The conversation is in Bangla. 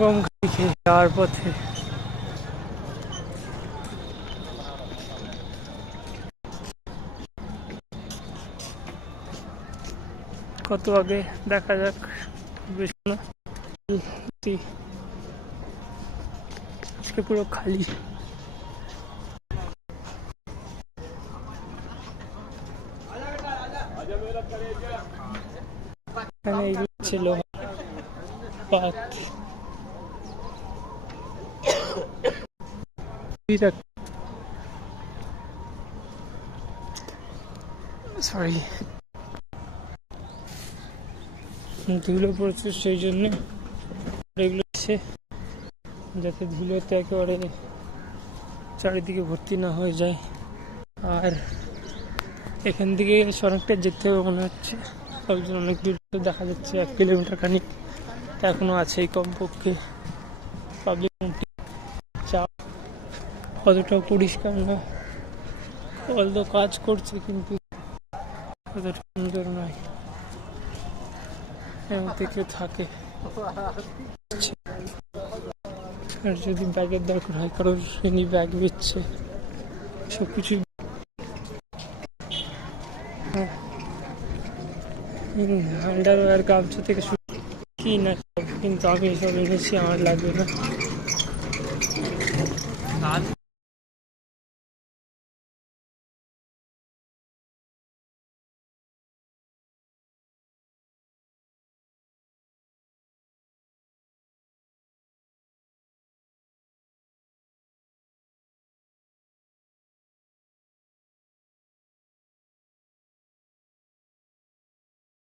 গম খেয়ে যাওয়ার পথে কত আগে দেখা যাক। বেশি না, আজকে পুরো খালি। এখানে এইগুলো ছিল পাত। সরি, ধুলো পড়েছে সেই জন্য এগুলো যাতে ধুলোতে একেবারে চারিদিকে ভর্তি না হয়ে যায়। আর এখান থেকে অনেকটা যেতে হবে মনে হচ্ছে, অনেক দূর দেখা যাচ্ছে 1 কিলোমিটার খানিক এখনো আছেই কমপক্ষে। পাবলিক চা অতটাও পরিষ্কার না, অলদো কাজ করছে কিন্তু অতটা সুন্দর নয়। এমন থেকে থাকে, আর যদি ব্যাগের দরকার হয় কারোর এমনি ব্যাগ বেচছে সবকিছু। আন্ডারওয়্যার গামছা থেকে কি না, কিন্তু আমি এসব এনেছি, আমার লাগবে না।